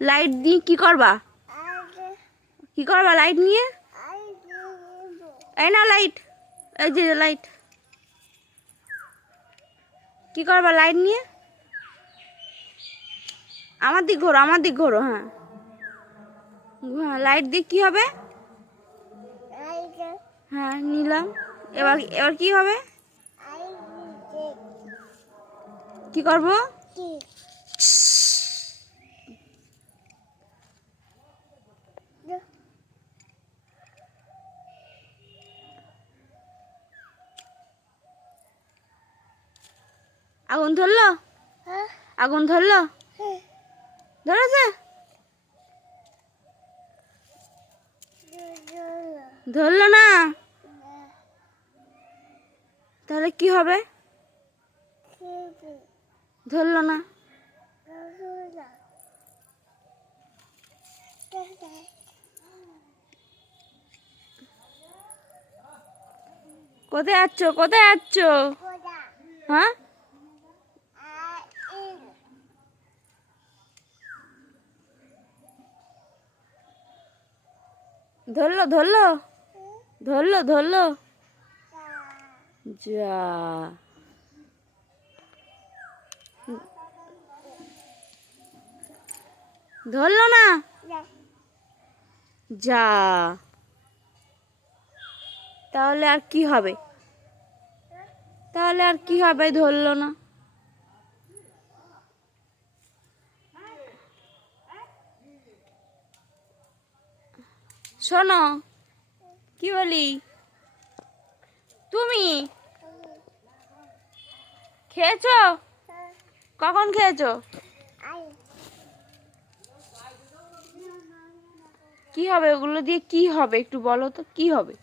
Light দিয়ে কি করবা? কি করবা লাইট নিয়ে? এই না লাইট, এই যে লাইট, কি করবা লাইট নিয়ে? আমার দিক ঘোরো, আমার দিক ঘোরো। হ্যাঁ হ্যাঁ, লাইট দিয়ে কি হবে? হ্যাঁ নিলাম। এবার এবার কি হবে? কি করবো? আগুন ধরলো? আগুন ধরলো? ধরেছে? ধরলো না? তাহলে কি হবে? ধরলো না? কোথায় যাচ্ছ, কোথায় যাচ্ছ? হ্যাঁ ধরলো ধরলো ধরলো ধরলো? যা, ধরলো না? যা, তাহলে আর কি হবে? তাহলে আর কি হবে? ধরলো না? শোনো, কি বলি, তুমি খেয়েছো? কখন খেয়েছো? কি হবে ওগুলো দিয়ে? কি হবে একটু বলো তো, কি হবে?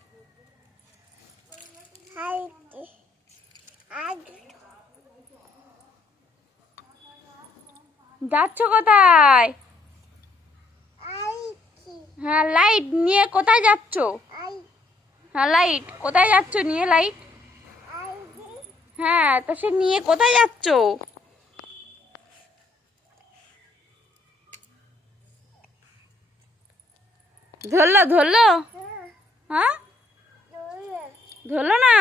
যাচ্ছ কোথায়? হ্যাঁ লাইট নিয়ে কোথায় যাচ্ছ? হ্যাঁ লাইট কোথায় যাচ্ছ নিয়ে? লাইট, হ্যাঁ তা সে নিয়ে কোথায় যাচ্ছ? ধরলো ধরলো? হ্যাঁ ধরলো না?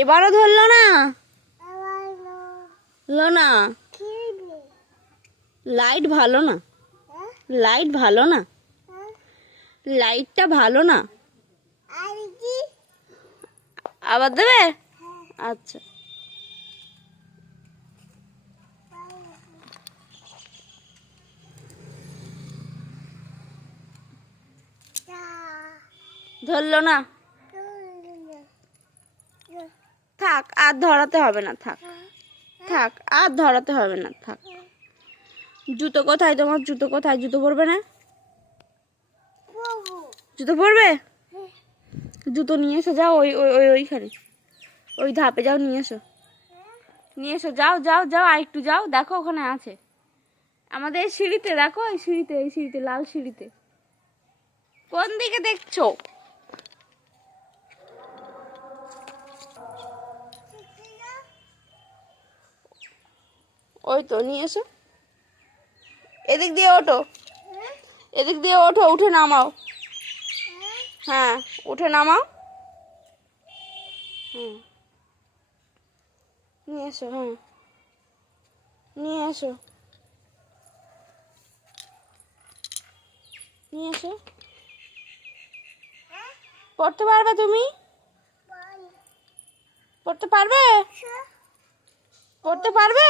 এবারও ধরলো না? লো না? লাইট ভালো না? লাইট ভালো না? লাইটটা ভালো না? আবার দেবে? আচ্ছা। ধরলো না? থাক, আর ধরাতে হবে না, থাক থাক, আর ধরাতে হবে না, থাক। জুতো কোথায় তোমার? জুতো কোথায়? জুতো পরবে না? জুতো পরবে? জুতো নিয়ে এসো, যাও ওই ওই ওই ওইখানে, ওই ধাপে যাও, নিয়ে এসো, নিয়ে এসো, যাও যাও যাও, আর একটু যাও, দেখো ওখানে আছে আমাদের সিঁড়িতে, দেখো এই সিঁড়িতে, এই সিঁড়িতে, লাল সিঁড়িতে। কোন দিকে দেখছো? ওই তো, নিয়ে এসো, এদিক দিয়ে ওঠো, এদিক দিয়ে ওঠো, উঠে নামাও। হ্যাঁ উঠে নামাও। হুম, নিয়ে এসো, হ্যাঁ নিয়ে এসো, নিয়ে এসো। পড়তে পারবে তুমি? পড়তে পারবে? পড়তে পারবে?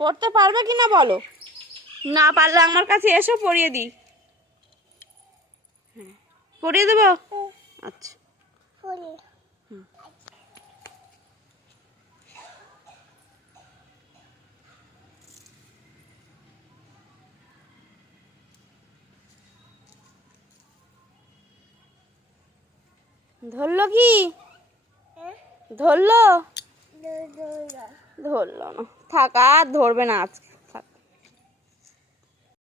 পড়তে পারবে কিনা বলো? না পারলে আমার কাছে এসো, পড়িয়ে দিই। হ্যাঁ পড়িয়ে দেবো? আচ্ছা। হুম। ধরলো কি? ধরলো? ধরলো না, থাক আর ধরবে না আজকে।